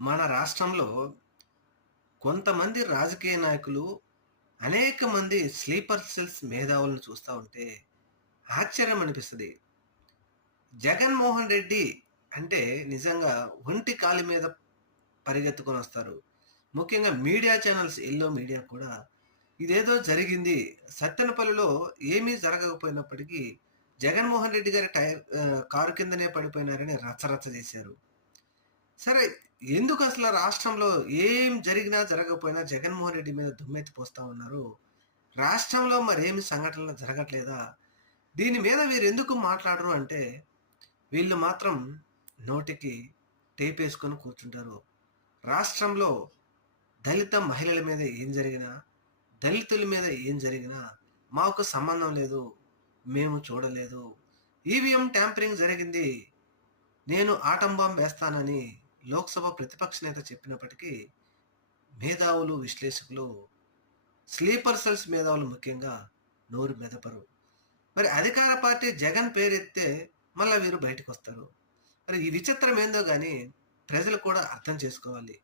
మన రాష్ట్రంలో కొంతమంది రాజకీయ నాయకులు, అనేక మంది స్లీపర్ సెల్స్ మేధావులను చూస్తా ఉంటే ఆశ్చర్యం అనిపిస్తది. జగన్మోహన్ రెడ్డి అంటే నిజంగా ఒంటి కాలి మీద పరిగెత్తుకొనొస్తారు. ముఖ్యంగా మీడియా ఛానెల్స్ ఎల్లో మీడియా కూడా ఇదేదో జరిగింది. సత్తెనపల్లిలో ఏమీ జరగకపోయినప్పటికీ జగన్మోహన్ రెడ్డి గారి కారు కిందనే పడిపోయినారని రచ్చ రచ్చ చేశారు. సరే, ఎందుకసల రాష్ట్రంలో ఏం జరిగినా, జరగకపోయినా జగన్మోహన్ రెడ్డి మీద దుమ్మెత్తి పోస్తా ఉన్నారు? రాష్ట్రంలో మరేమి సంఘటనలు జరగట్లేదా? దీని మీద వీరెందుకు మాట్లాడరు అంటే, వీళ్ళు మాత్రం నోటికి టేపేసుకొని కూర్చుంటారు. రాష్ట్రంలో దళిత మహిళల మీద ఏం జరిగినా, దళితుల మీద ఏం జరిగినా మాకు సంబంధం లేదు. మేము చూడలేదు. ఈవీఎం ట్యాంపరింగ్ జరిగింది. నేను ఆటం బాంబ్ వేస్తానని లోక్సభ ప్రతిపక్ష నేత చెప్పినప్పటికీ మేధావులు, విశ్లేషకులు, స్లీపర్ సెల్స్ మేధావులు ముఖ్యంగా నోరు మెదపరు. మరి అధికార పార్టీ జగన్ పేరెత్తే మళ్ళా వీరు బయటకొస్తారు. మరి ఈ విచిత్రం ఏందో గాని ప్రజలు కూడా అర్థం చేసుకోవాలి.